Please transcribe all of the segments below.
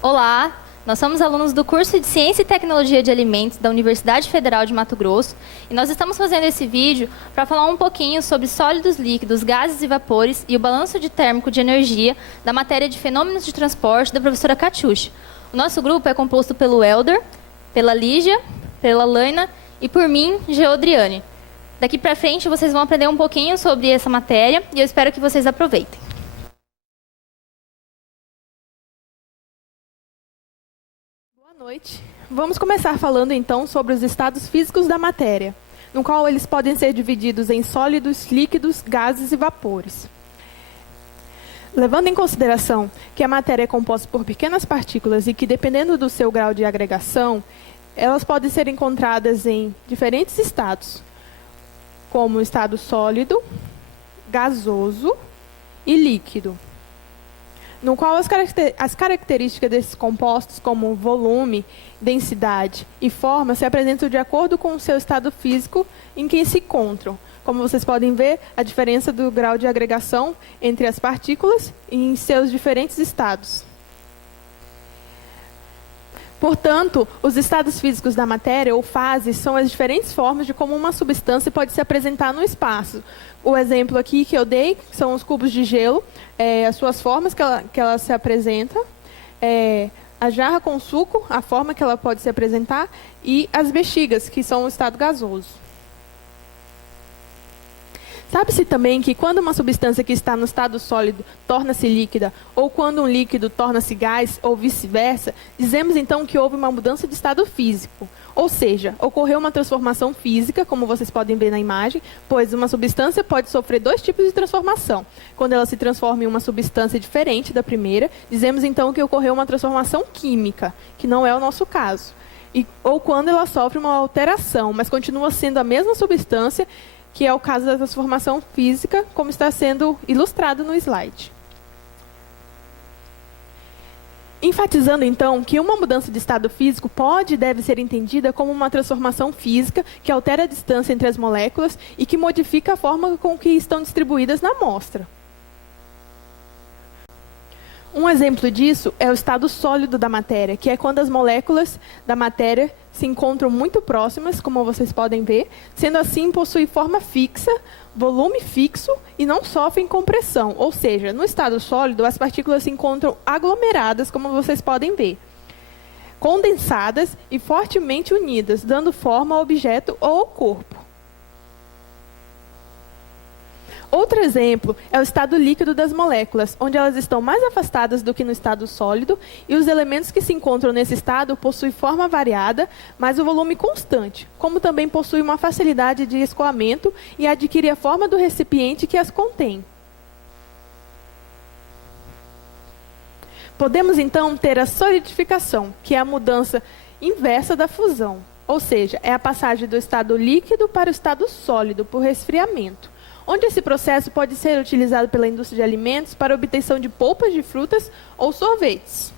Olá, nós somos alunos do curso de Ciência e Tecnologia de Alimentos da Universidade Federal de Mato Grosso e nós estamos fazendo esse vídeo para falar um pouquinho sobre sólidos líquidos, gases e vapores e o balanço de térmico de energia da matéria de fenômenos de transporte da professora Catiuxa. O nosso grupo é composto pelo Elder, pela Lígia, pela Laina e por mim, Geodriane. Daqui para frente vocês vão aprender um pouquinho sobre essa matéria e eu espero que vocês aproveitem. Boa noite. Vamos começar falando então sobre os estados físicos da matéria, no qual eles podem ser divididos em sólidos, líquidos, gases e vapores. Levando em consideração que a matéria é composta por pequenas partículas e que, dependendo do seu grau de agregação, elas podem ser encontradas em diferentes estados, como estado sólido, gasoso e líquido, no qual as características desses compostos, como volume, densidade e forma, se apresentam de acordo com o seu estado físico em que se encontram. Como vocês podem ver, a diferença do grau de agregação entre as partículas e em seus diferentes estados. Portanto, os estados físicos da matéria, ou fases, são as diferentes formas de como uma substância pode se apresentar no espaço. O exemplo aqui que eu dei são os cubos de gelo, as suas formas que ela se apresenta, a jarra com suco, a forma que ela pode se apresentar, e as bexigas, que são o estado gasoso. Sabe-se também que quando uma substância que está no estado sólido torna-se líquida, ou quando um líquido torna-se gás, ou vice-versa, dizemos então que houve uma mudança de estado físico. Ou seja, ocorreu uma transformação física, como vocês podem ver na imagem, pois uma substância pode sofrer dois tipos de transformação. Quando ela se transforma em uma substância diferente da primeira, dizemos então que ocorreu uma transformação química, que não é o nosso caso. Ou quando ela sofre uma alteração, mas continua sendo a mesma substância, que é o caso da transformação física, como está sendo ilustrado no slide. Enfatizando, então, que uma mudança de estado físico pode e deve ser entendida como uma transformação física que altera a distância entre as moléculas e que modifica a forma com que estão distribuídas na amostra. Um exemplo disso é o estado sólido da matéria, que é quando as moléculas da matéria se encontram muito próximas, como vocês podem ver, sendo assim possui forma fixa, volume fixo e não sofrem compressão, ou seja, no estado sólido as partículas se encontram aglomeradas, como vocês podem ver, condensadas e fortemente unidas, dando forma ao objeto ou ao corpo. Outro exemplo é o estado líquido das moléculas, onde elas estão mais afastadas do que no estado sólido e os elementos que se encontram nesse estado possuem forma variada, mas o volume constante, como também possui uma facilidade de escoamento e adquire a forma do recipiente que as contém. Podemos então ter a solidificação, que é a mudança inversa da fusão, ou seja, é a passagem do estado líquido para o estado sólido por resfriamento, onde esse processo pode ser utilizado pela indústria de alimentos para a obtenção de polpas de frutas ou sorvetes.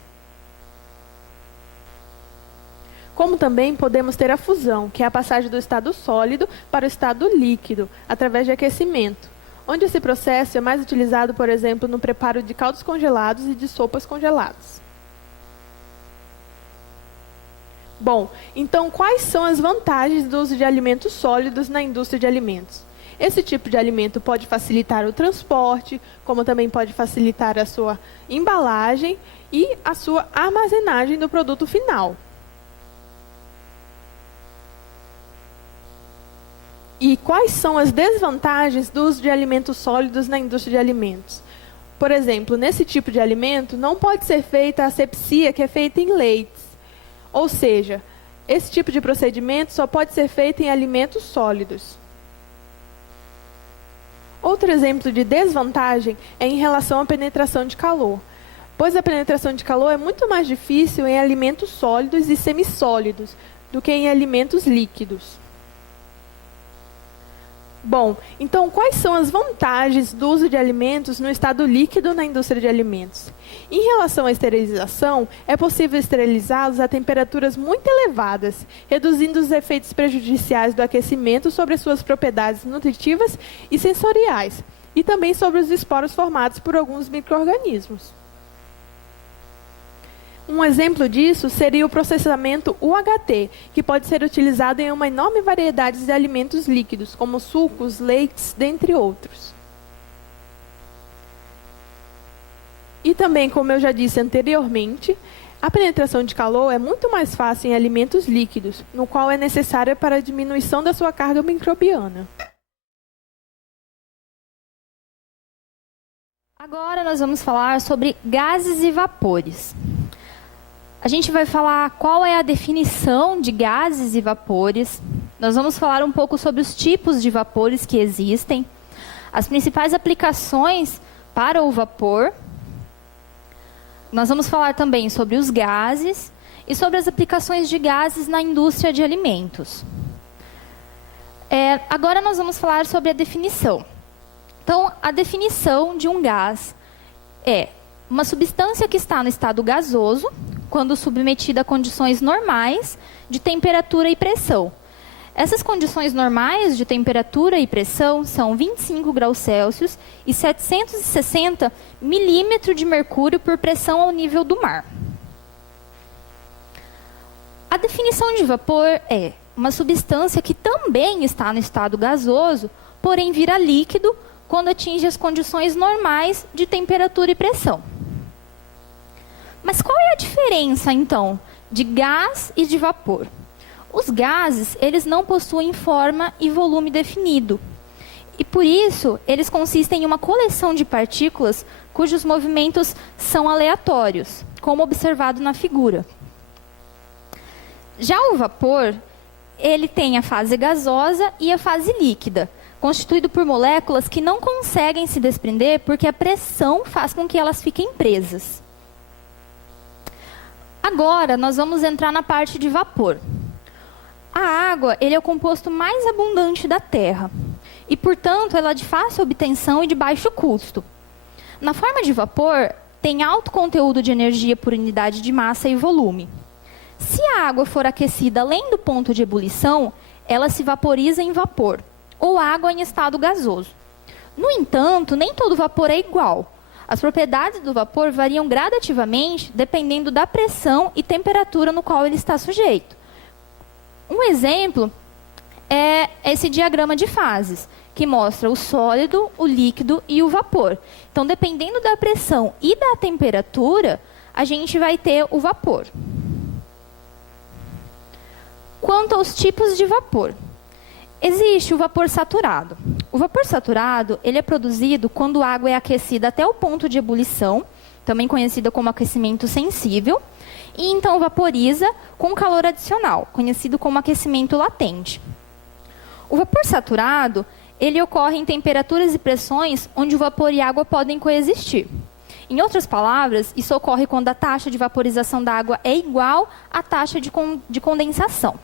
Como também podemos ter a fusão, que é a passagem do estado sólido para o estado líquido, através de aquecimento, onde esse processo é mais utilizado, por exemplo, no preparo de caldos congelados e de sopas congeladas. Bom, então quais são as vantagens do uso de alimentos sólidos na indústria de alimentos? Esse tipo de alimento pode facilitar o transporte, como também pode facilitar a sua embalagem e a sua armazenagem do produto final. E quais são as desvantagens do uso de alimentos sólidos na indústria de alimentos? Por exemplo, nesse tipo de alimento não pode ser feita a asepsia, que é feita em leites. Ou seja, esse tipo de procedimento só pode ser feito em alimentos sólidos. Outro exemplo de desvantagem é em relação à penetração de calor, pois a penetração de calor é muito mais difícil em alimentos sólidos e semissólidos do que em alimentos líquidos. Bom, então quais são as vantagens do uso de alimentos no estado líquido na indústria de alimentos? Em relação à esterilização, é possível esterilizá-los a temperaturas muito elevadas, reduzindo os efeitos prejudiciais do aquecimento sobre suas propriedades nutritivas e sensoriais, e também sobre os esporos formados por alguns micro-organismos. Um exemplo disso seria o processamento UHT, que pode ser utilizado em uma enorme variedade de alimentos líquidos, como sucos, leites, dentre outros. E também, como eu já disse anteriormente, a penetração de calor é muito mais fácil em alimentos líquidos, no qual é necessária para a diminuição da sua carga microbiana. Agora nós vamos falar sobre gases e vapores. A gente vai falar qual é a definição de gases e vapores. Nós vamos falar um pouco sobre os tipos de vapores que existem, as principais aplicações para o vapor. Nós vamos falar também sobre os gases e sobre as aplicações de gases na indústria de alimentos. Agora nós vamos falar sobre a definição. Então, a definição de um gás é uma substância que está no estado gasoso, quando submetida a condições normais de temperatura e pressão. Essas condições normais de temperatura e pressão são 25 graus Celsius e 760 milímetros de mercúrio por pressão ao nível do mar. A definição de vapor é uma substância que também está no estado gasoso, porém vira líquido quando atinge as condições normais de temperatura e pressão. Mas qual é a diferença, então, de gás e de vapor? Os gases, eles não possuem forma e volume definido. E por isso, eles consistem em uma coleção de partículas cujos movimentos são aleatórios, como observado na figura. Já o vapor, ele tem a fase gasosa e a fase líquida, constituído por moléculas que não conseguem se desprender porque a pressão faz com que elas fiquem presas. Agora, nós vamos entrar na parte de vapor. A água, ele é o composto mais abundante da Terra. E, portanto, ela é de fácil obtenção e de baixo custo. Na forma de vapor, tem alto conteúdo de energia por unidade de massa e volume. Se a água for aquecida além do ponto de ebulição, ela se vaporiza em vapor, ou água em estado gasoso. No entanto, nem todo vapor é igual. As propriedades do vapor variam gradativamente dependendo da pressão e temperatura no qual ele está sujeito. Um exemplo é esse diagrama de fases, que mostra o sólido, o líquido e o vapor. Então, dependendo da pressão e da temperatura, a gente vai ter o vapor. Quanto aos tipos de vapor, existe o vapor saturado. O vapor saturado, ele é produzido quando a água é aquecida até o ponto de ebulição, também conhecida como aquecimento sensível, e então vaporiza com calor adicional, conhecido como aquecimento latente. O vapor saturado, ele ocorre em temperaturas e pressões onde o vapor e a água podem coexistir. Em outras palavras, isso ocorre quando a taxa de vaporização da água é igual à taxa de condensação.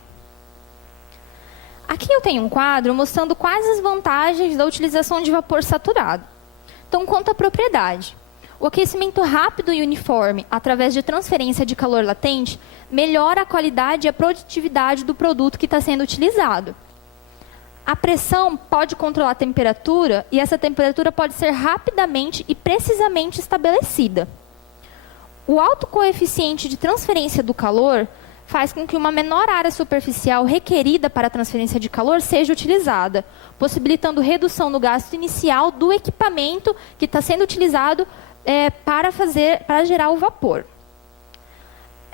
Aqui eu tenho um quadro mostrando quais as vantagens da utilização de vapor saturado. Então, quanto à propriedade. O aquecimento rápido e uniforme, através de transferência de calor latente, melhora a qualidade e a produtividade do produto que está sendo utilizado. A pressão pode controlar a temperatura e essa temperatura pode ser rapidamente e precisamente estabelecida. O alto coeficiente de transferência do calor faz com que uma menor área superficial requerida para a transferência de calor seja utilizada, possibilitando redução no gasto inicial do equipamento que está sendo utilizado para gerar o vapor.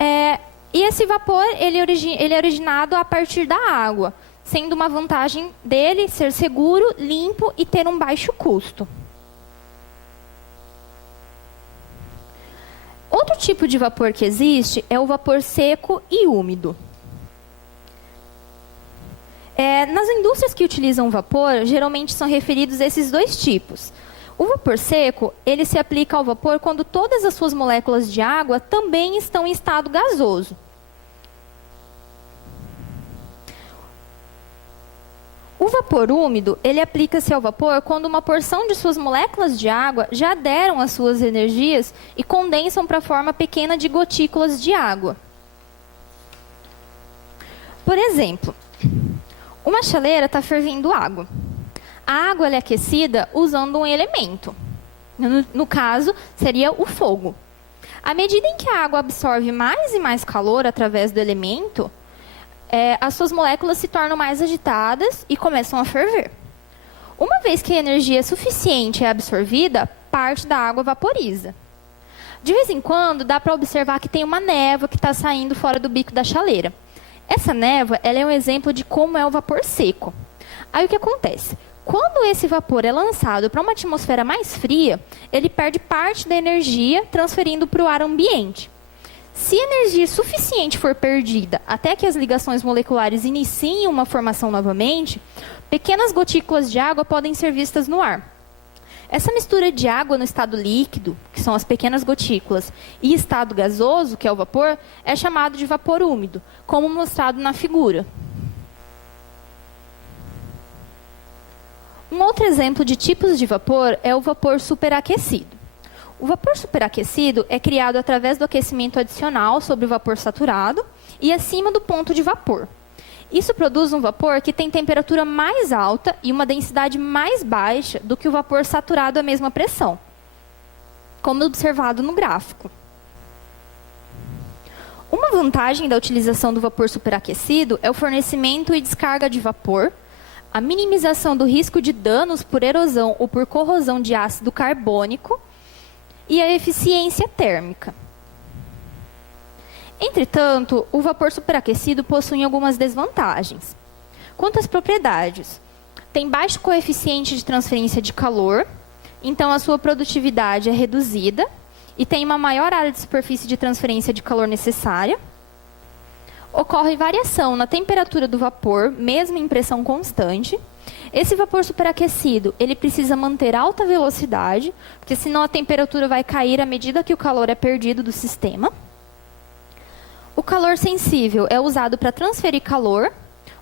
E esse vapor ele é originado a partir da água, sendo uma vantagem dele ser seguro, limpo e ter um baixo custo. Outro tipo de vapor que existe é o vapor seco e úmido. Nas indústrias que utilizam vapor, geralmente são referidos esses dois tipos. O vapor seco, ele se aplica ao vapor quando todas as suas moléculas de água também estão em estado gasoso. O vapor úmido, ele aplica-se ao vapor quando uma porção de suas moléculas de água já deram as suas energias e condensam para a forma pequena de gotículas de água. Por exemplo, uma chaleira está fervendo água. A água é aquecida usando um elemento. No caso, seria o fogo. À medida em que a água absorve mais e mais calor através do elemento, as suas moléculas se tornam mais agitadas e começam a ferver. Uma vez que a energia suficiente é absorvida, parte da água vaporiza. De vez em quando, dá para observar que tem uma névoa que está saindo fora do bico da chaleira. Essa névoa ela é um exemplo de como é o vapor seco. Aí o que acontece? Quando esse vapor é lançado para uma atmosfera mais fria, ele perde parte da energia, transferindo para o ar ambiente. Se energia suficiente for perdida até que as ligações moleculares iniciem uma formação novamente, pequenas gotículas de água podem ser vistas no ar. Essa mistura de água no estado líquido, que são as pequenas gotículas, e estado gasoso, que é o vapor, é chamado de vapor úmido, como mostrado na figura. Um outro exemplo de tipos de vapor é o vapor superaquecido. O vapor superaquecido é criado através do aquecimento adicional sobre o vapor saturado e acima do ponto de vapor. Isso produz um vapor que tem temperatura mais alta e uma densidade mais baixa do que o vapor saturado à mesma pressão, como observado no gráfico. Uma vantagem da utilização do vapor superaquecido é o fornecimento e descarga de vapor, a minimização do risco de danos por erosão ou por corrosão de ácido carbônico e a eficiência térmica. Entretanto, o vapor superaquecido possui algumas desvantagens. Quanto às propriedades, tem baixo coeficiente de transferência de calor, então a sua produtividade é reduzida e tem uma maior área de superfície de transferência de calor necessária. Ocorre variação na temperatura do vapor, mesmo em pressão constante. Esse vapor superaquecido, ele precisa manter alta velocidade, porque senão a temperatura vai cair à medida que o calor é perdido do sistema. O calor sensível é usado para transferir calor,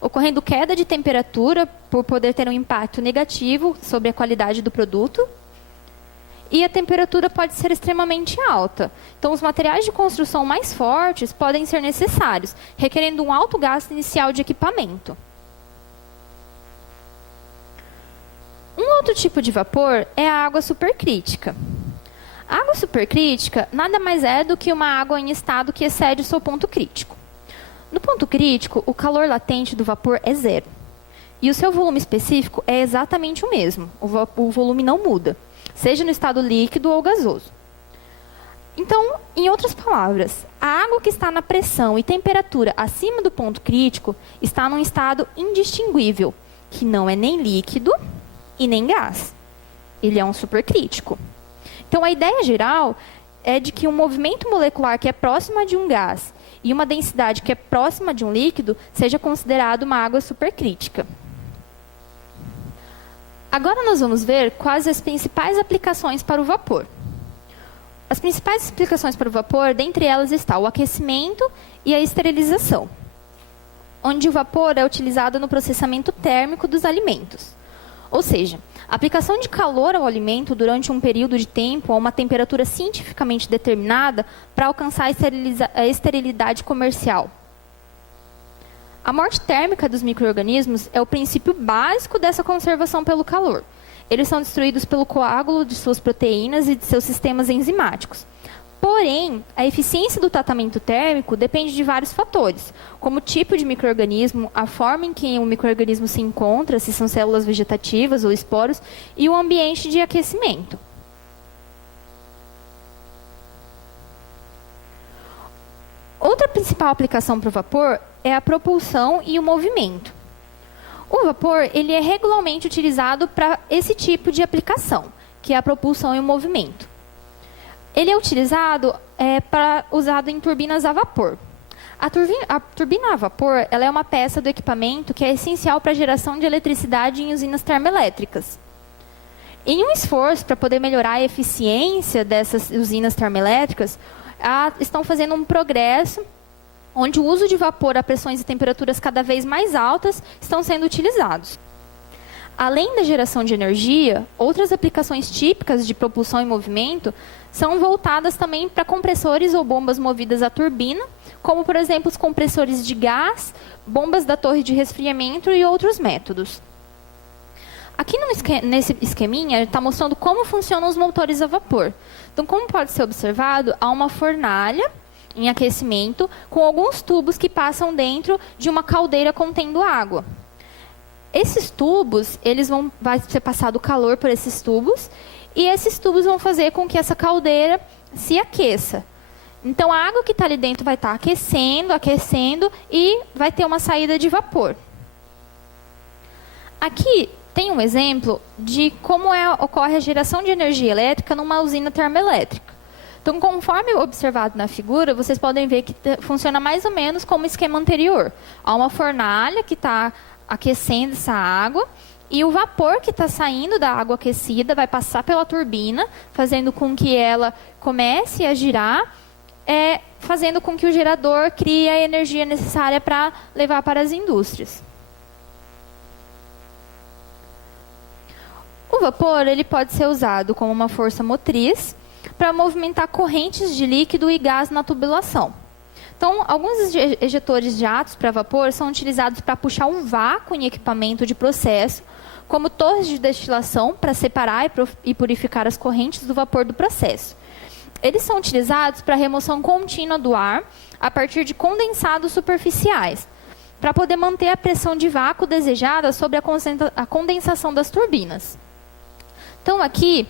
ocorrendo queda de temperatura por poder ter um impacto negativo sobre a qualidade do produto. E a temperatura pode ser extremamente alta. Então, os materiais de construção mais fortes podem ser necessários, requerendo um alto gasto inicial de equipamento. Um outro tipo de vapor é a água supercrítica. A água supercrítica nada mais é do que uma água em estado que excede o seu ponto crítico. No ponto crítico, o calor latente do vapor é zero. E o seu volume específico é exatamente o mesmo. O volume não muda, seja no estado líquido ou gasoso. Então, em outras palavras, a água que está na pressão e temperatura acima do ponto crítico está num estado indistinguível, que não é nem líquido e nem gás. Ele é um supercrítico. Então, a ideia geral é de que um movimento molecular que é próximo a de um gás e uma densidade que é próxima de um líquido seja considerado uma água supercrítica. Agora nós vamos ver quais as principais aplicações para o vapor. As principais aplicações para o vapor, dentre elas está o aquecimento e a esterilização, onde o vapor é utilizado no processamento térmico dos alimentos. Ou seja, a aplicação de calor ao alimento durante um período de tempo a uma temperatura cientificamente determinada para alcançar a esterilidade comercial. A morte térmica dos micro-organismos é o princípio básico dessa conservação pelo calor. Eles são destruídos pelo coágulo de suas proteínas e de seus sistemas enzimáticos. Porém, a eficiência do tratamento térmico depende de vários fatores, como o tipo de micro-organismo, a forma em que o micro-organismo se encontra, se são células vegetativas ou esporos, e o ambiente de aquecimento. Outra principal aplicação para o vapor é a propulsão e o movimento. O vapor ele é regularmente utilizado para esse tipo de aplicação, que é a propulsão e o movimento. Ele é utilizado usado em turbinas a vapor. A turbina a vapor ela é uma peça do equipamento que é essencial para a geração de eletricidade em usinas termoelétricas. Em um esforço para poder melhorar a eficiência dessas usinas termoelétricas, estão fazendo um progresso onde o uso de vapor a pressões e temperaturas cada vez mais altas estão sendo utilizados. Além da geração de energia, outras aplicações típicas de propulsão e movimento são voltadas também para compressores ou bombas movidas a turbina, como, por exemplo, os compressores de gás, bombas da torre de resfriamento e outros métodos. Aqui nesse esqueminha, está mostrando como funcionam os motores a vapor. Então, como pode ser observado, há uma fornalha em aquecimento com alguns tubos que passam dentro de uma caldeira contendo água. Esses tubos, vai ser passado calor por esses tubos, e esses tubos vão fazer com que essa caldeira se aqueça. Então, a água que está ali dentro vai estar aquecendo, aquecendo, e vai ter uma saída de vapor. Aqui tem um exemplo de como ocorre a geração de energia elétrica numa usina termoelétrica. Então, conforme observado na figura, vocês podem ver que funciona mais ou menos como o esquema anterior. Há uma fornalha que está aquecendo essa água, e o vapor que está saindo da água aquecida vai passar pela turbina, fazendo com que ela comece a girar, fazendo com que o gerador crie a energia necessária para levar para as indústrias. O vapor ele pode ser usado como uma força motriz para movimentar correntes de líquido e gás na tubulação. Então, alguns ejetores de jatos para vapor são utilizados para puxar um vácuo em equipamento de processo, como torres de destilação para separar e purificar as correntes do vapor do processo. Eles são utilizados para remoção contínua do ar a partir de condensados superficiais, para poder manter a pressão de vácuo desejada sobre a condensação das turbinas. Então, aqui,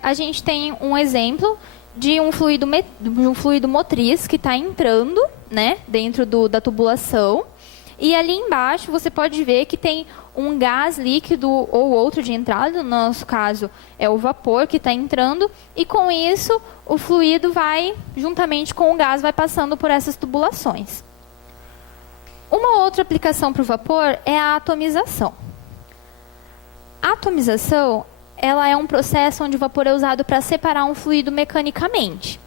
a gente tem um exemplo de um fluido motriz que está entrando, né, dentro da tubulação. E ali embaixo você pode ver que tem um gás líquido ou outro de entrada, no nosso caso é o vapor que está entrando, e com isso o fluido vai, juntamente com o gás, vai passando por essas tubulações. Uma outra aplicação para o vapor é a atomização. A atomização ela é um processo onde o vapor é usado para separar um fluido mecanicamente.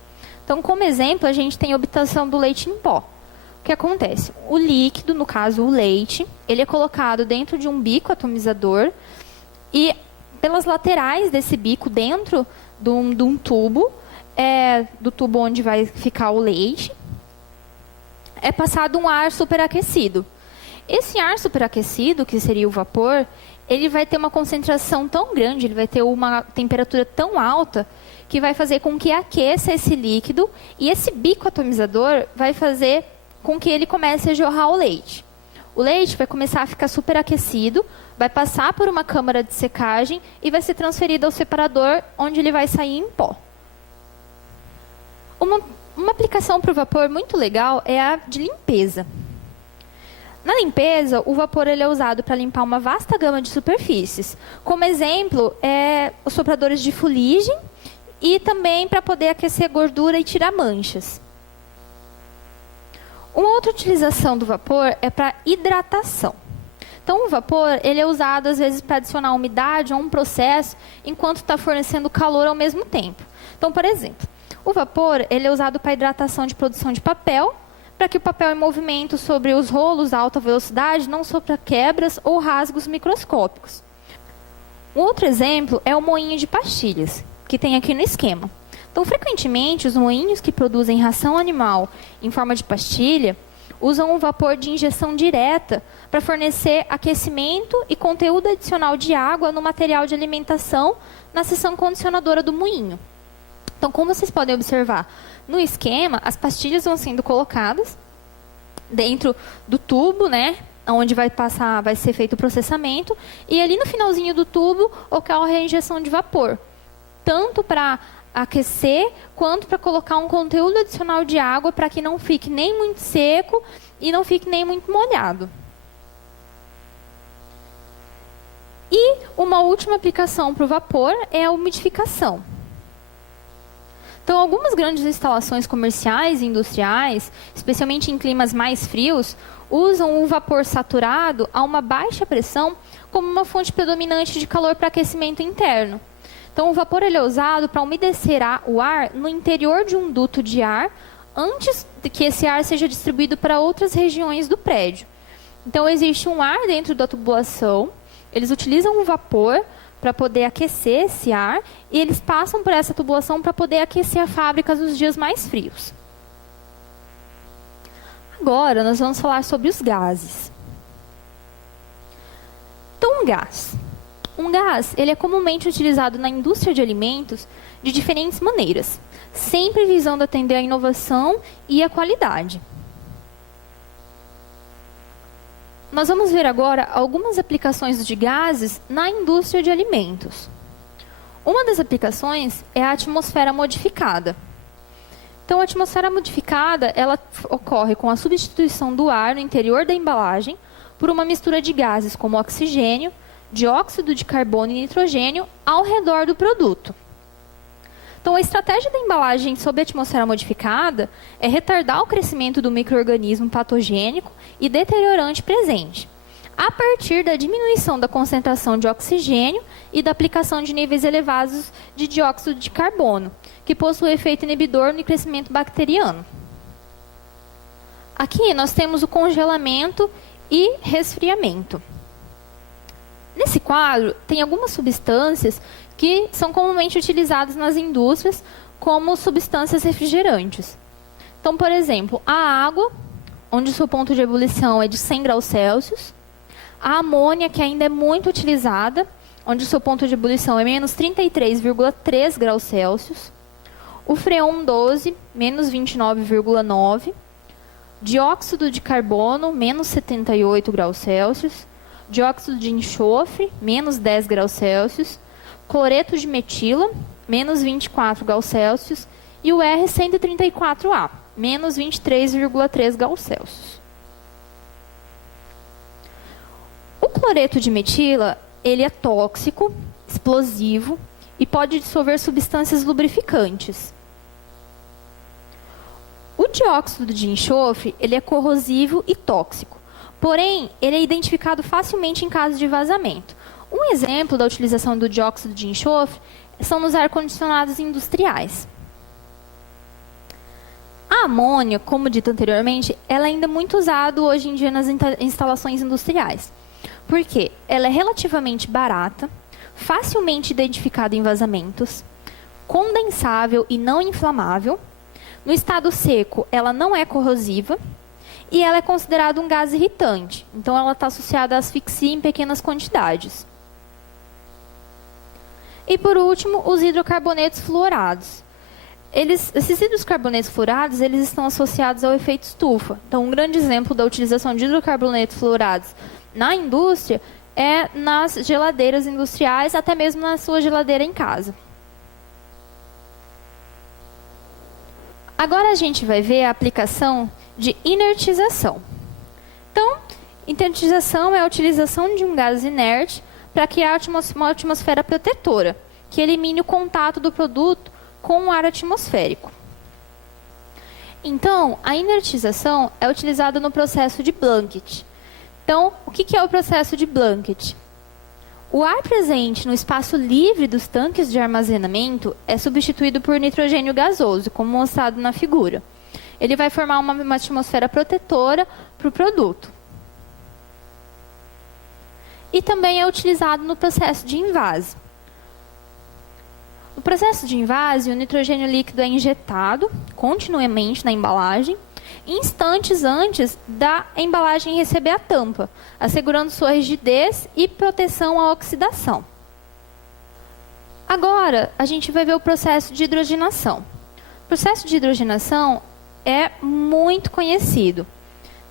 Então, como exemplo, a gente tem a obtenção do leite em pó. O que acontece? O líquido, no caso o leite, ele é colocado dentro de um bico atomizador e pelas laterais desse bico, dentro de um tubo, do tubo onde vai ficar o leite, é passado um ar superaquecido. Esse ar superaquecido, que seria o vapor, ele vai ter uma concentração tão grande, ele vai ter uma temperatura tão alta, que vai fazer com que aqueça esse líquido, e esse bico atomizador vai fazer com que ele comece a jorrar o leite. O leite vai começar a ficar superaquecido, vai passar por uma câmara de secagem e vai ser transferido ao separador, onde ele vai sair em pó. Uma aplicação para o vapor muito legal é a de limpeza. Na limpeza, o vapor ele é usado para limpar uma vasta gama de superfícies. Como exemplo, os sopradores de fuligem e também para poder aquecer gordura e tirar manchas. Uma outra utilização do vapor é para hidratação. Então, o vapor ele é usado, às vezes, para adicionar umidade a um processo enquanto está fornecendo calor ao mesmo tempo. Então, por exemplo, o vapor ele é usado para hidratação de produção de papel, para que o papel em movimento sobre os rolos a alta velocidade não sofra quebras ou rasgos microscópicos. Um outro exemplo é o moinho de pastilhas, que tem aqui no esquema. Então, frequentemente, os moinhos que produzem ração animal em forma de pastilha usam o vapor de injeção direta para fornecer aquecimento e conteúdo adicional de água no material de alimentação na seção condicionadora do moinho. Então, como vocês podem observar, no esquema, as pastilhas vão sendo colocadas dentro do tubo, né, onde vai ser feito o processamento, e ali no finalzinho do tubo ocorre a injeção de vapor, tanto para aquecer, quanto para colocar um conteúdo adicional de água para que não fique nem muito seco e não fique nem muito molhado. E uma última aplicação para o vapor é a umidificação. Então, algumas grandes instalações comerciais e industriais, especialmente em climas mais frios, usam o vapor saturado a uma baixa pressão como uma fonte predominante de calor para aquecimento interno. Então, o vapor ele é usado para umedecer o ar no interior de um duto de ar, antes de que esse ar seja distribuído para outras regiões do prédio. Então, existe um ar dentro da tubulação, eles utilizam o vapor para poder aquecer esse ar, e eles passam por essa tubulação para poder aquecer a fábrica nos dias mais frios. Agora, nós vamos falar sobre os gases. Então, um gás. Um gás, ele é comumente utilizado na indústria de alimentos de diferentes maneiras, sempre visando atender à inovação e à qualidade. Nós vamos ver agora algumas aplicações de gases na indústria de alimentos. Uma das aplicações é a atmosfera modificada. Então, a atmosfera modificada, ela ocorre com a substituição do ar no interior da embalagem por uma mistura de gases como oxigênio, dióxido de carbono e nitrogênio ao redor do produto. Então, a estratégia da embalagem sob atmosfera modificada é retardar o crescimento do micro-organismo patogênico e deteriorante presente, a partir da diminuição da concentração de oxigênio e da aplicação de níveis elevados de dióxido de carbono, que possui efeito inibidor no crescimento bacteriano. Aqui nós temos o congelamento e resfriamento. Nesse quadro, tem algumas substâncias que são comumente utilizadas nas indústrias como substâncias refrigerantes. Então, por exemplo, a água, onde o seu ponto de ebulição é de 100 graus Celsius, a amônia, que ainda é muito utilizada, onde o seu ponto de ebulição é menos 33,3 graus Celsius, o freon 12, menos 29,9, dióxido de carbono, menos 78 graus Celsius, dióxido de enxofre, menos 10 graus Celsius, cloreto de metila, menos 24 graus Celsius, e o R134A, menos 23,3 graus Celsius. O cloreto de metila, ele é tóxico, explosivo e pode dissolver substâncias lubrificantes. O dióxido de enxofre, ele é corrosivo e tóxico. Porém, ele é identificado facilmente em caso de vazamento. Um exemplo da utilização do dióxido de enxofre são nos ar-condicionados industriais. A amônia, como dito anteriormente, ela é ainda muito usada hoje em dia nas instalações industriais. Por quê? Ela é relativamente barata, facilmente identificada em vazamentos, condensável e não inflamável. No estado seco, ela não é corrosiva e ela é considerada um gás irritante. Então, ela está associada à asfixia em pequenas quantidades. E, por último, os hidrocarbonetos fluorados. Esses hidrocarbonetos fluorados, eles estão associados ao efeito estufa. Então, um grande exemplo da utilização de hidrocarbonetos fluorados na indústria é nas geladeiras industriais, até mesmo na sua geladeira em casa. Agora a gente vai ver a aplicação de inertização. Então, inertização é a utilização de um gás inerte para criar uma atmosfera protetora, que elimine o contato do produto com o ar atmosférico. Então, a inertização é utilizada no processo de Blanket. Então, o que é o processo de Blanket? O ar presente no espaço livre dos tanques de armazenamento é substituído por nitrogênio gasoso, como mostrado na figura. Ele vai formar uma atmosfera protetora para o produto. E também é utilizado no processo de invase. No processo de invase, o nitrogênio líquido é injetado continuamente na embalagem, instantes antes da embalagem receber a tampa, assegurando sua rigidez e proteção à oxidação. Agora, a gente vai ver o processo de hidrogenação. O processo de hidrogenação é muito conhecido.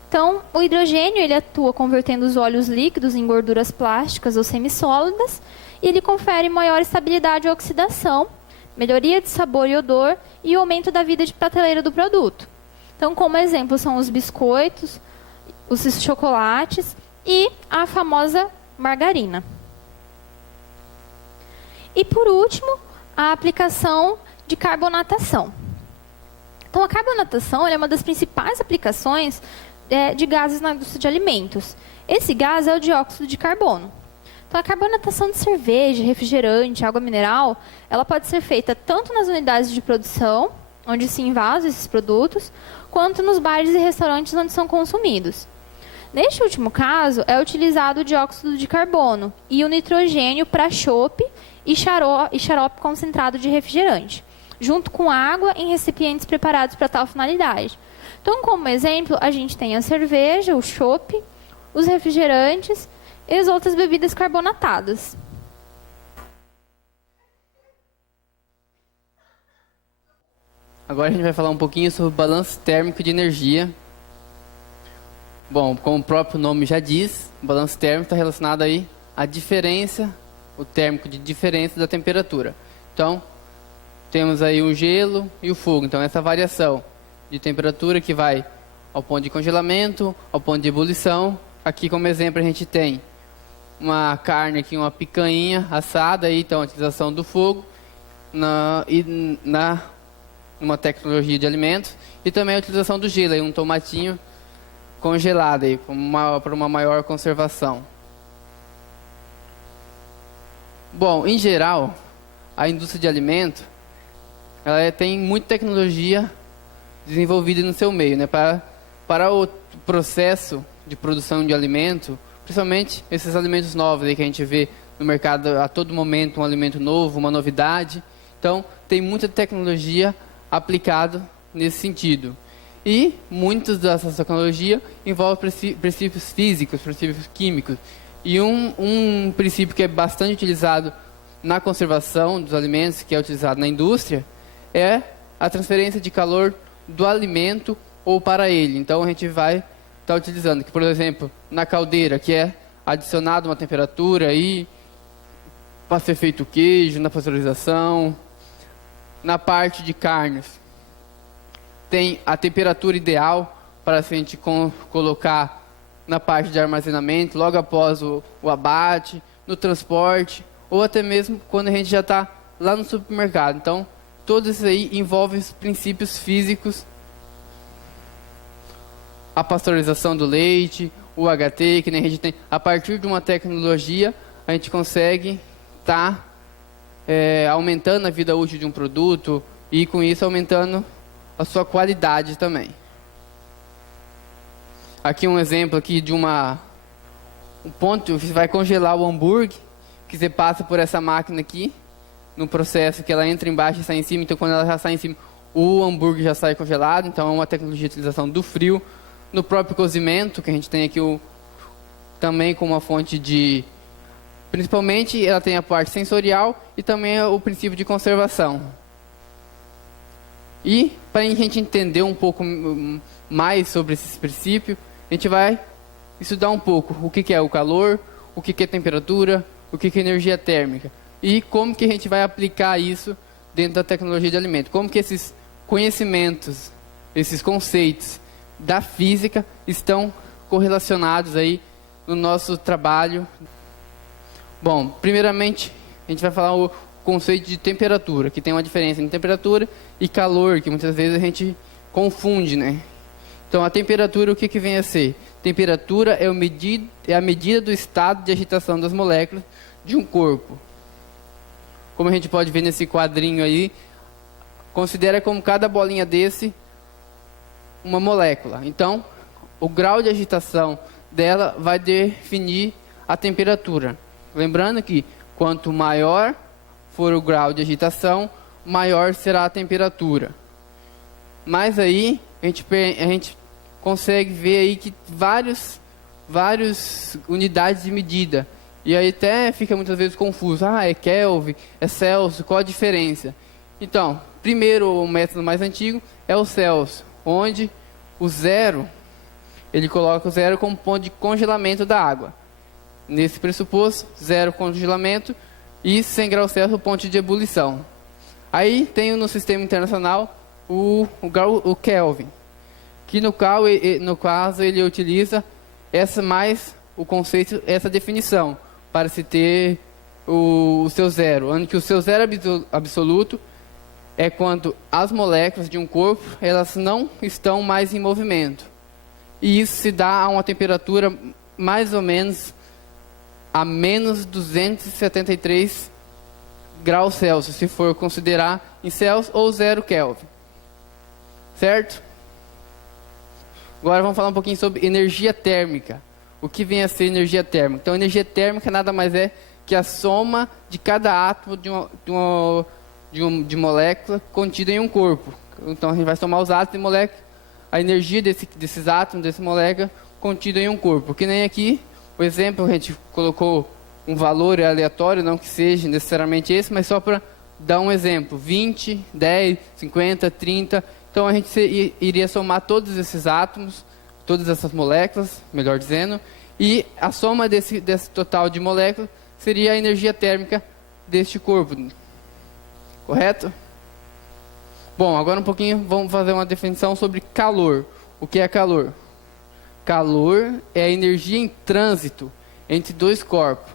Então, o hidrogênio ele atua convertendo os óleos líquidos em gorduras plásticas ou semissólidas e ele confere maior estabilidade à oxidação, melhoria de sabor e odor e aumento da vida de prateleira do produto. Então, como exemplo, são os biscoitos, os chocolates e a famosa margarina. E, por último, a aplicação de carbonatação. Então, a carbonatação é uma das principais aplicações de gases na indústria de alimentos. Esse gás é o dióxido de carbono. Então, a carbonatação de cerveja, refrigerante, água mineral, ela pode ser feita tanto nas unidades de produção, onde se invasam esses produtos, quanto nos bares e restaurantes onde são consumidos. Neste último caso, é utilizado o dióxido de carbono e o nitrogênio para chope e xarope concentrado de refrigerante, junto com água em recipientes preparados para tal finalidade. Então, como exemplo, a gente tem a cerveja, o chope, os refrigerantes e as outras bebidas carbonatadas. Agora a gente vai falar um pouquinho sobre o balanço térmico de energia. Bom, como o próprio nome já diz, o balanço térmico está relacionado aí à diferença, o térmico de diferença da temperatura. Então, temos aí o gelo e o fogo. Então, essa variação de temperatura que vai ao ponto de congelamento, ao ponto de ebulição. Aqui, como exemplo, a gente tem uma carne aqui, uma picanha assada, aí, então a utilização do fogo numa tecnologia de alimentos, e também a utilização do gelo, aí, um tomatinho congelado aí, para uma maior conservação. Bom, em geral, a indústria de alimentos ela tem muita tecnologia desenvolvida no seu meio, né, para o processo de produção de alimento, principalmente esses alimentos novos aí que a gente vê no mercado a todo momento, um alimento novo, uma novidade. Então, tem muita tecnologia aplicada nesse sentido. E muitas dessas tecnologias envolvem princípios físicos, princípios químicos. E um princípio que é bastante utilizado na conservação dos alimentos, que é utilizado na indústria, é a transferência de calor do alimento ou para ele. Então, a gente vai estar utilizando, que, por exemplo, na caldeira, que é adicionada uma temperatura aí para ser feito o queijo, na pasteurização. Na parte de carnes, tem a temperatura ideal para a gente colocar na parte de armazenamento, logo após o abate, no transporte, ou até mesmo quando a gente já está lá no supermercado. Então, todos isso aí envolvem os princípios físicos, a pasteurização do leite, o HT, que nem a gente tem. A partir de uma tecnologia, a gente consegue estar aumentando a vida útil de um produto e, com isso, aumentando a sua qualidade também. Aqui um exemplo aqui de um ponto, você vai congelar o hambúrguer, que você passa por essa máquina aqui, no processo que ela entra embaixo e sai em cima. Então, quando ela já sai em cima, o hambúrguer já sai congelado. Então, é uma tecnologia de utilização do frio. No próprio cozimento, que a gente tem aqui também com uma fonte de... Principalmente, ela tem a parte sensorial e também o princípio de conservação. E, para a gente entender um pouco mais sobre esses princípios, a gente vai estudar um pouco o que é o calor, o que é temperatura, o que é energia térmica. E como que a gente vai aplicar isso dentro da tecnologia de alimento. Como que esses conhecimentos, esses conceitos da física estão correlacionados aí no nosso trabalho. Bom, primeiramente, a gente vai falar o conceito de temperatura, que tem uma diferença entre temperatura e calor, que muitas vezes a gente confunde, né? Então, a temperatura, o que vem a ser? Temperatura é a medida do estado de agitação das moléculas de um corpo. Como a gente pode ver nesse quadrinho aí, considera como cada bolinha desse uma molécula. Então, o grau de agitação dela vai definir a temperatura. Lembrando que quanto maior for o grau de agitação, maior será a temperatura. Mas aí a gente consegue ver aí que várias unidades de medida. E aí até fica muitas vezes confuso. É Kelvin, é Celsius, qual a diferença? Então, primeiro, o método mais antigo é o Celsius, onde o zero, ele coloca o zero como ponto de congelamento da água. Nesse pressuposto, zero congelamento e 100 graus Celsius o ponto de ebulição. Aí tem no sistema internacional o Kelvin, que no caso ele utiliza o conceito, essa definição, para se ter o seu zero, onde que o seu zero absoluto é quando as moléculas de um corpo elas não estão mais em movimento. E isso se dá a uma temperatura mais ou menos a menos 273 graus Celsius, se for considerar em Celsius, ou 0 Kelvin. Certo? Agora vamos falar um pouquinho sobre energia térmica. O que vem a ser energia térmica? Então, energia térmica nada mais é que a soma de cada átomo de molécula contida em um corpo. Então, a gente vai somar os átomos de molécula, a energia desses átomos, dessa molécula, contida em um corpo. Que nem aqui, o exemplo, a gente colocou um valor aleatório, não que seja necessariamente esse, mas só para dar um exemplo, 20, 10, 50, 30. Então a gente iria somar todos esses átomos, todas essas moléculas, melhor dizendo, e a soma desse total de moléculas seria a energia térmica deste corpo. Correto? Bom, agora um pouquinho vamos fazer uma definição sobre calor. O que é calor? Calor é a energia em trânsito entre dois corpos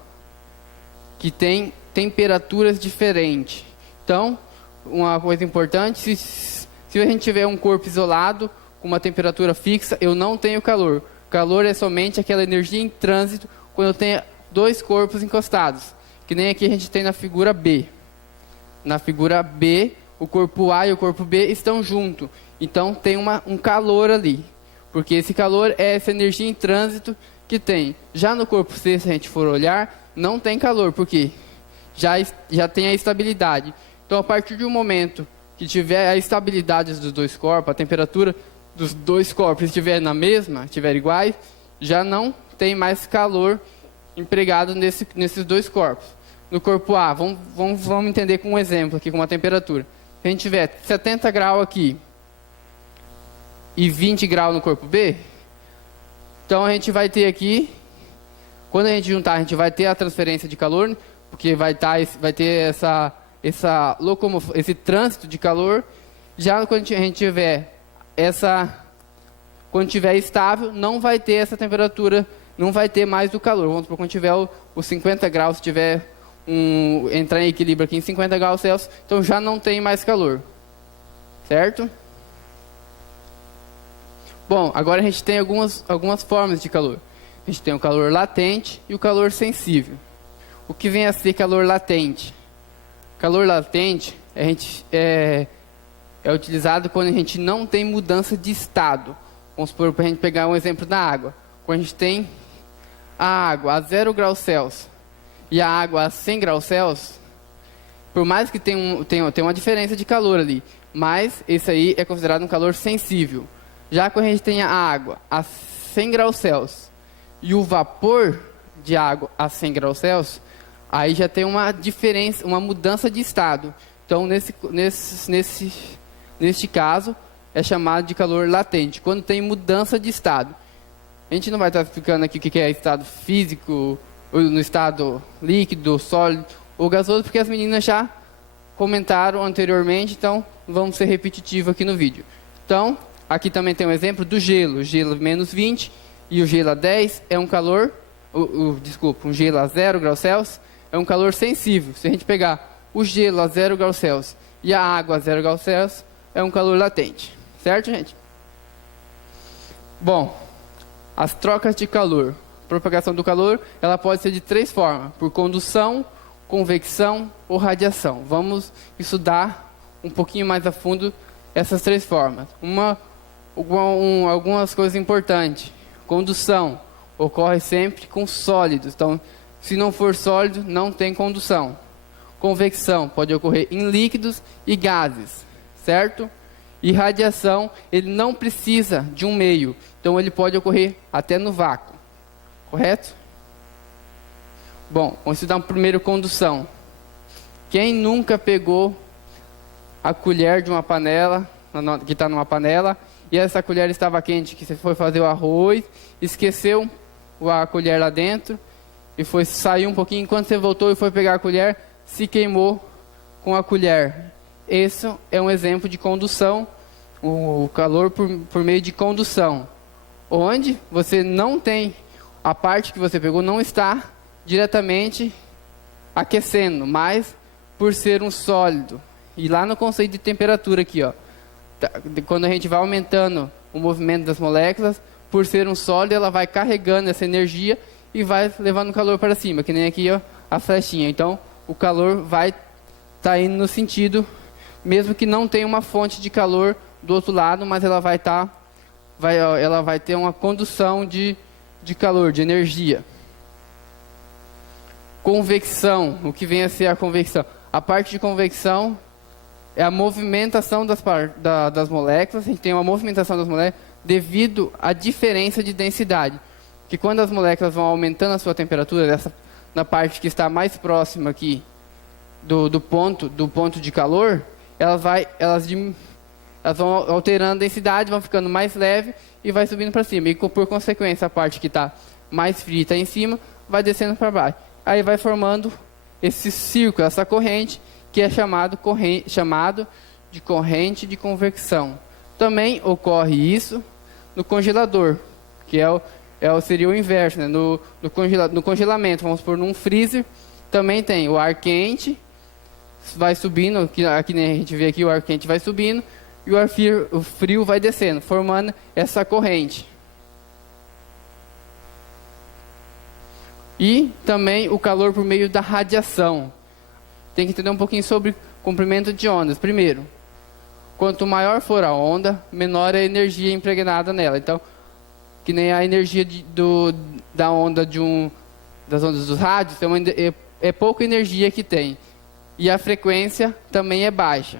que têm temperaturas diferentes. Então, uma coisa importante, se a gente tiver um corpo isolado com uma temperatura fixa, eu não tenho calor. Calor é somente aquela energia em trânsito quando eu tenho dois corpos encostados, que nem aqui a gente tem na figura B. Na figura B, o corpo A e o corpo B estão juntos. Então, tem um calor ali. Porque esse calor é essa energia em trânsito que tem. Já no corpo C, se a gente for olhar, não tem calor, porque já tem a estabilidade. Então, a partir de um momento que tiver a estabilidade dos dois corpos, a temperatura dos dois corpos estiver na mesma, estiver iguais, já não tem mais calor empregado nesses dois corpos. No corpo A, vamos entender com um exemplo aqui, com uma temperatura. Se a gente tiver 70 graus aqui e 20 graus no corpo B, então a gente vai ter aqui, quando a gente juntar, a gente vai ter a transferência de calor, porque vai ter esse trânsito de calor. Já quando a gente tiver quando tiver estável, não vai ter essa temperatura, não vai ter mais do calor. Vamos supor, quando tiver os 50 graus, se tiver entrar em equilíbrio aqui em 50 graus Celsius, então já não tem mais calor. Certo? Bom, agora a gente tem algumas formas de calor. A gente tem o calor latente e o calor sensível. O que vem a ser calor latente? Calor latente é utilizado quando a gente não tem mudança de estado. Vamos supor, para a gente pegar um exemplo da água. Quando a gente tem a água a 0 graus Celsius e a água a 100 graus Celsius, por mais que tenha uma diferença de calor ali, mas esse aí é considerado um calor sensível. Já quando a gente tem a água a 100 graus Celsius e o vapor de água a 100 graus Celsius, aí já tem uma diferença, uma mudança de estado. Então, neste caso, é chamado de calor latente, quando tem mudança de estado. A gente não vai estar explicando aqui o que é estado físico, ou no estado líquido, sólido ou gasoso, porque as meninas já comentaram anteriormente, então vamos ser repetitivos aqui no vídeo. Então, aqui também tem um exemplo do gelo. O gelo menos 20 e o gelo a 10 é um calor, um gelo a 0 graus Celsius é um calor sensível. Se a gente pegar o gelo a 0 graus Celsius e a água a 0 graus Celsius, é um calor latente. Certo, gente? Bom, as trocas de calor. A propagação do calor, ela pode ser de 3 formas: por condução, convecção ou radiação. Vamos estudar um pouquinho mais a fundo essas 3 formas. Algumas coisas importantes. Condução ocorre sempre com sólidos. Então, se não for sólido, não tem condução. Convecção pode ocorrer em líquidos e gases, certo? E radiação, ele não precisa de um meio. Então, ele pode ocorrer até no vácuo. Correto? Bom, vamos estudar primeiro condução. Quem nunca pegou a colher de uma panela, que está numa panela, e essa colher estava quente, que você foi fazer o arroz, esqueceu a colher lá dentro, e saiu um pouquinho, enquanto você voltou e foi pegar a colher, se queimou com a colher. Esse é um exemplo de condução, o calor por meio de condução, onde você não tem, a parte que você pegou não está diretamente aquecendo, mas por ser um sólido. E lá no conceito de temperatura aqui, ó, quando a gente vai aumentando o movimento das moléculas, por ser um sólido, ela vai carregando essa energia e vai levando o calor para cima, que nem aqui, ó, a flechinha. Então, o calor vai indo no sentido, mesmo que não tenha uma fonte de calor do outro lado, mas ela ela vai ter uma condução de calor, de energia. Convecção, o que vem a ser a convecção? A parte de convecção é a movimentação das moléculas. A gente tem uma movimentação das moléculas devido à diferença de densidade. Que quando as moléculas vão aumentando a sua temperatura, na parte que está mais próxima aqui do ponto de calor, elas vão alterando a densidade, vão ficando mais leve e vai subindo para cima. E por consequência, a parte que está mais fria está em cima, vai descendo para baixo. Aí vai formando esse círculo, essa corrente, que é chamado de corrente de convecção. Também ocorre isso no congelador, que seria o inverso, né? No congelamento, vamos supor, num freezer, também tem o ar quente, vai subindo, aqui nem a gente vê aqui, o ar quente vai subindo, e o frio vai descendo, formando essa corrente. E também o calor por meio da radiação. Tem que entender um pouquinho sobre comprimento de ondas. Primeiro, quanto maior for a onda, menor é a energia impregnada nela. Então, que nem a energia da onda das ondas dos rádios, é pouca energia que tem. E a frequência também é baixa.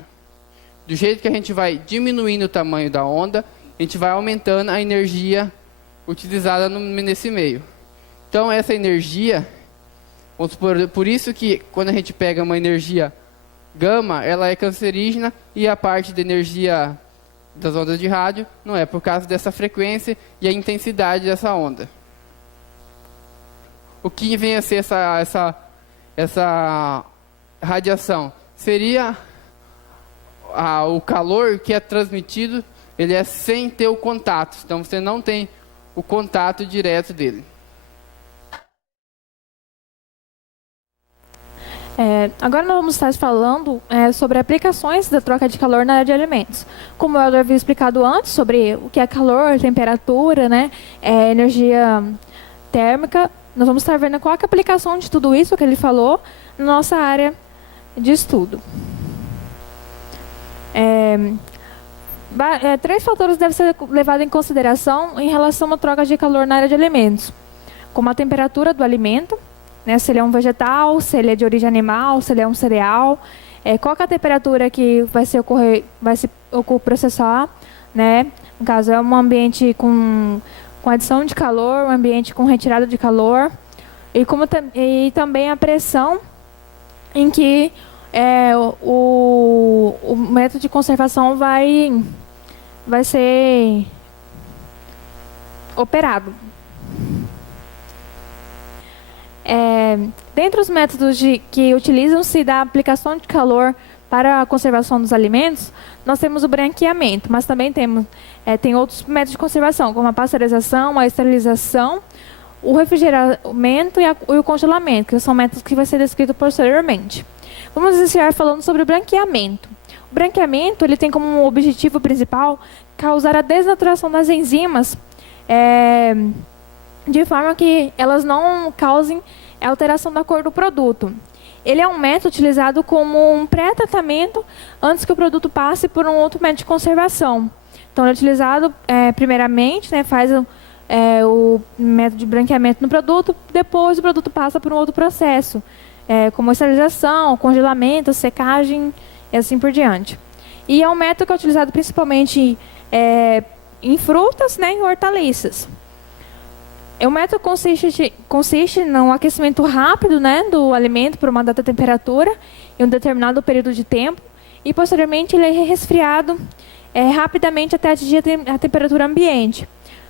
Do jeito que a gente vai diminuindo o tamanho da onda, a gente vai aumentando a energia utilizada nesse meio. Então, essa energia, vamos supor, por isso que quando a gente pega uma energia gama, ela é cancerígena, e a parte da energia das ondas de rádio não é, por causa dessa frequência e a intensidade dessa onda. O que vem a ser essa radiação? Seria o calor que é transmitido, ele é sem ter o contato. Então, você não tem o contato direto dele. Agora nós vamos estar falando sobre aplicações da troca de calor na área de alimentos. Como eu já havia explicado antes sobre o que é calor, temperatura, né, energia térmica, nós vamos estar vendo qual é a aplicação de tudo isso que ele falou na nossa área de estudo. Três fatores devem ser levados em consideração em relação à troca de calor na área de alimentos, como a temperatura do alimento, né, se ele é um vegetal, se ele é de origem animal, se ele é um cereal, qual que é a temperatura que vai se processar, né? No caso, é um ambiente com adição de calor, um ambiente com retirada de calor, e também a pressão em que o método de conservação vai ser operado. Dentre os métodos que utilizam-se da aplicação de calor para a conservação dos alimentos, nós temos o branqueamento, mas também tem outros métodos de conservação, como a pasteurização, a esterilização, o refrigeramento e o congelamento, que são métodos que vai ser descrito posteriormente. Vamos iniciar falando sobre o branqueamento. O branqueamento ele tem como objetivo principal causar a desnaturação das enzimas, de forma que elas não causem alteração da cor do produto. Ele é um método utilizado como um pré-tratamento antes que o produto passe por um outro método de conservação. Então, ele é utilizado primeiramente, né, faz o método de branqueamento no produto, depois o produto passa por um outro processo, como esterilização, congelamento, secagem e assim por diante. E é um método que é utilizado principalmente em frutas, né, e hortaliças. O método consiste no aquecimento rápido, né, do alimento por uma dada temperatura em um determinado período de tempo, e posteriormente ele é resfriado rapidamente até atingir a temperatura ambiente.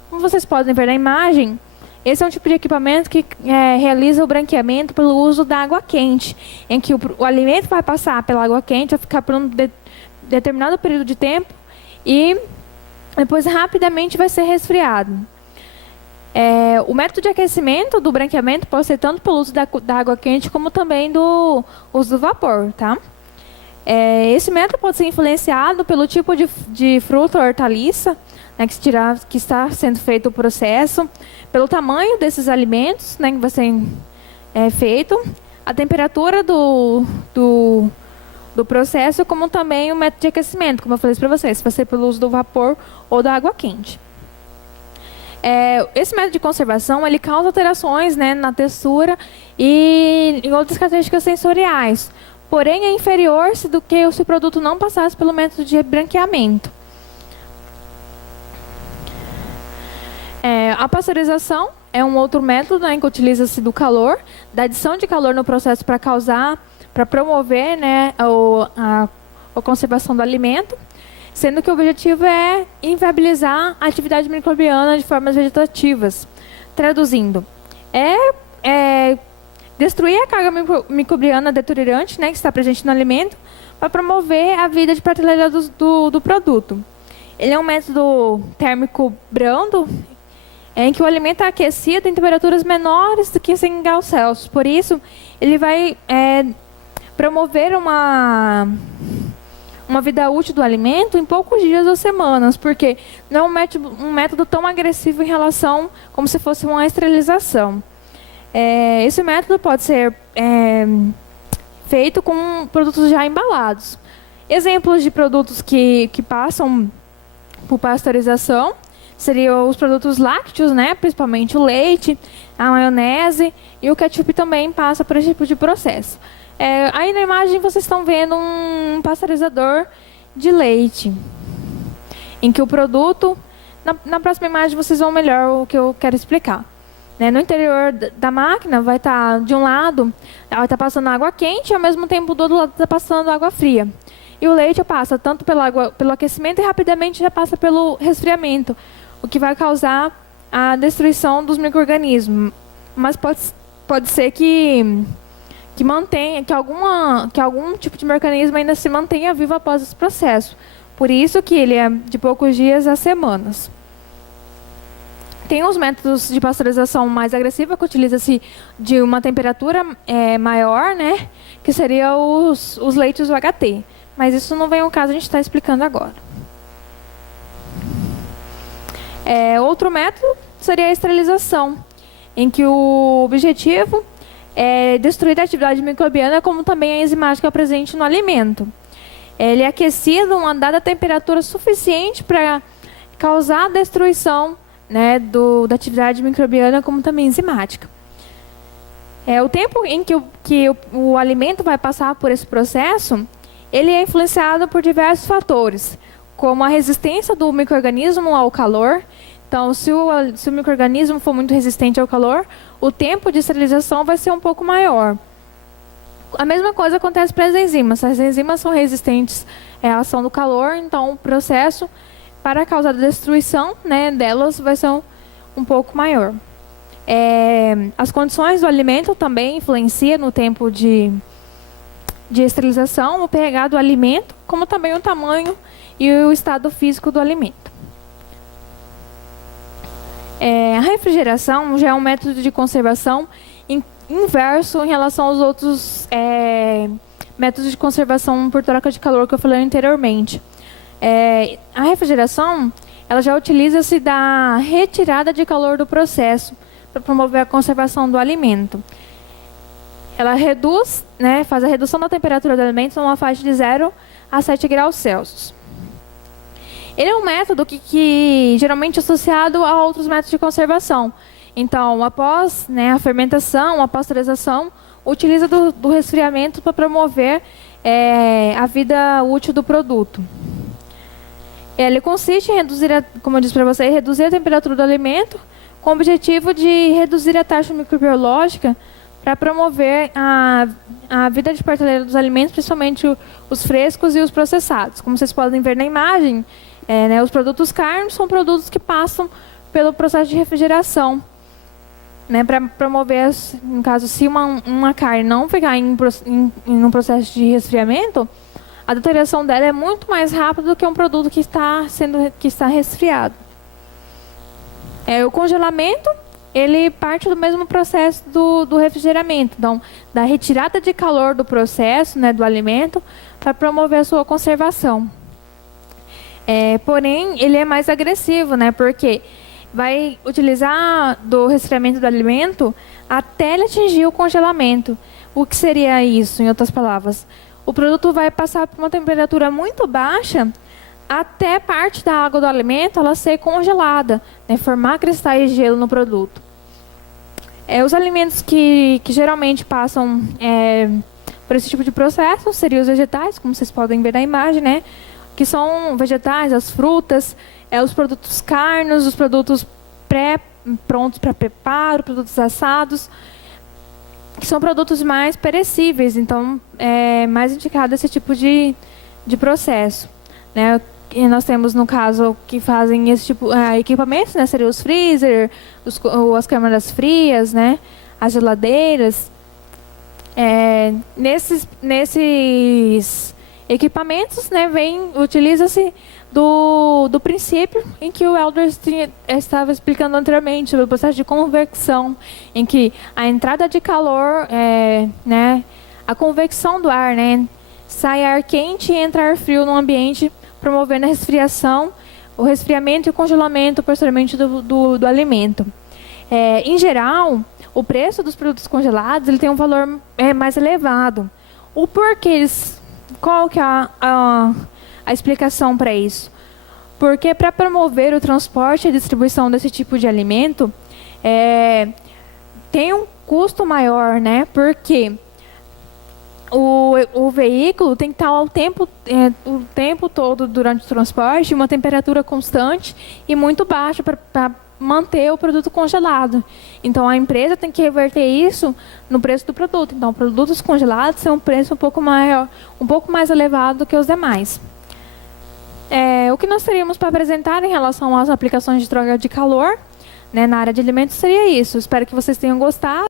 Como vocês podem ver na imagem, esse é um tipo de equipamento que realiza o branqueamento pelo uso da água quente, em que o alimento vai passar pela água quente, vai ficar por um determinado período de tempo e depois rapidamente vai ser resfriado. O método de aquecimento do branqueamento pode ser tanto pelo uso da água quente como também do uso do vapor, tá? Esse método pode ser influenciado pelo tipo de fruta ou hortaliça, né, que está sendo feito o processo, pelo tamanho desses alimentos, né, que vai ser feito, a temperatura do processo, como também o método de aquecimento, como eu falei para vocês, vai ser pelo uso do vapor ou da água quente. Esse método de conservação ele causa alterações, né, na textura e em outras características sensoriais, porém é inferior do que se o produto não passasse pelo método de branqueamento. A pasteurização é um outro método, né, que utiliza-se do calor, da adição de calor no processo para causar para promover, né, a conservação do alimento, sendo que o objetivo é inviabilizar a atividade microbiana de formas vegetativas. Traduzindo, destruir a carga microbiana deteriorante, né, que está presente no alimento, para promover a vida de prateleira do produto. Ele é um método térmico brando, em que o alimento é aquecido em temperaturas menores do que 100 graus Celsius. Por isso, ele vai promover uma vida útil do alimento em poucos dias ou semanas, porque não é um método tão agressivo em relação como se fosse uma esterilização. Esse método pode ser feito com produtos já embalados. Exemplos de produtos que passam por pasteurização seriam os produtos lácteos, né, principalmente o leite, a maionese, e o ketchup também passa por esse tipo de processo. Aí na imagem vocês estão vendo um pasteurizador de leite, em que o produto, na próxima imagem vocês vão melhor o que eu quero explicar. No interior da máquina vai estar, de um lado, ela está passando água quente e ao mesmo tempo do outro lado está passando água fria. E o leite passa tanto pelo aquecimento e rapidamente já passa pelo resfriamento, o que vai causar a destruição dos micro-organismos. Mas pode ser que algum tipo de mecanismo ainda se mantenha vivo após esse processo. Por isso que ele é de poucos dias a semanas. Tem os métodos de pasteurização mais agressiva, que utiliza-se de uma temperatura maior, né, que seria os leites UHT. Mas isso não vem ao caso, a gente está explicando agora. Outro método seria a esterilização, em que o objetivo é destruir a atividade microbiana, como também a enzimática presente no alimento. Ele é aquecido a uma dada temperatura suficiente para causar a destruição, né, da atividade microbiana, como também enzimática. O tempo em que o alimento vai passar por esse processo, ele é influenciado por diversos fatores, como a resistência do micro-organismo ao calor. Então, se o micro-organismo for muito resistente ao calor, o tempo de esterilização vai ser um pouco maior. A mesma coisa acontece para as enzimas. As enzimas são resistentes à ação do calor, então o processo para causar a destruição, né, delas vai ser um pouco maior. As condições do alimento também influenciam no tempo de esterilização, o pH do alimento, como também o tamanho e o estado físico do alimento. A refrigeração já é um método de conservação inverso em relação aos outros métodos de conservação por troca de calor que eu falei anteriormente. A refrigeração, ela já utiliza-se da retirada de calor do processo para promover a conservação do alimento. Ela reduz, né, faz a redução da temperatura do alimento numa faixa de 0 a 7 graus Celsius. Ele é um método que geralmente é associado a outros métodos de conservação. Então, após, né, a fermentação, a pasteurização, utiliza do resfriamento para promover a vida útil do produto. Ele consiste em reduzir, como eu disse para vocês, reduzir a temperatura do alimento com o objetivo de reduzir a taxa microbiológica para promover a vida de prateleira dos alimentos, principalmente os frescos e os processados. Como vocês podem ver na imagem, os produtos carnes são produtos que passam pelo processo de refrigeração, né, para promover, no caso, se uma carne não ficar em um processo de resfriamento, a deterioração dela é muito mais rápida do que um produto que está resfriado. O congelamento, ele parte do mesmo processo do refrigeramento, então, da retirada de calor do processo, né, do alimento, para promover a sua conservação. Porém, ele é mais agressivo, né, porque vai utilizar do resfriamento do alimento até ele atingir o congelamento. O que seria isso, em outras palavras? O produto vai passar por uma temperatura muito baixa até parte da água do alimento ela ser congelada, né, formar cristais de gelo no produto. Os alimentos que geralmente passam por esse tipo de processo seriam os vegetais, como vocês podem ver na imagem, né, que são vegetais, as frutas, os produtos carnes, os produtos prontos para preparo, produtos assados. que são produtos mais perecíveis, então é mais indicado esse tipo de processo, né? E nós temos, no caso, que fazem esse tipo de equipamentos, né? Seriam os freezer, as câmaras frias, né? As geladeiras. Nesses equipamentos, né, utiliza-se do princípio em que o Elder estava explicando anteriormente, sobre o processo de convecção, em que a entrada de calor, né, a convecção do ar, né, sai ar quente e entra ar frio no ambiente, promovendo a resfriação, o resfriamento e o congelamento, posteriormente, do alimento. Em geral, o preço dos produtos congelados ele tem um valor mais elevado. O porquê qual que é a explicação para isso? Porque para promover o transporte e a distribuição desse tipo de alimento, tem um custo maior, né? Porque o veículo tem que estar o tempo todo durante o transporte em uma temperatura constante e muito baixa para manter o produto congelado. Então, a empresa tem que reverter isso no preço do produto. Então, produtos congelados têm um preço um pouco mais elevado do que os demais. O que nós teríamos para apresentar em relação às aplicações de troca de calor, né, na área de alimentos seria isso. Espero que vocês tenham gostado.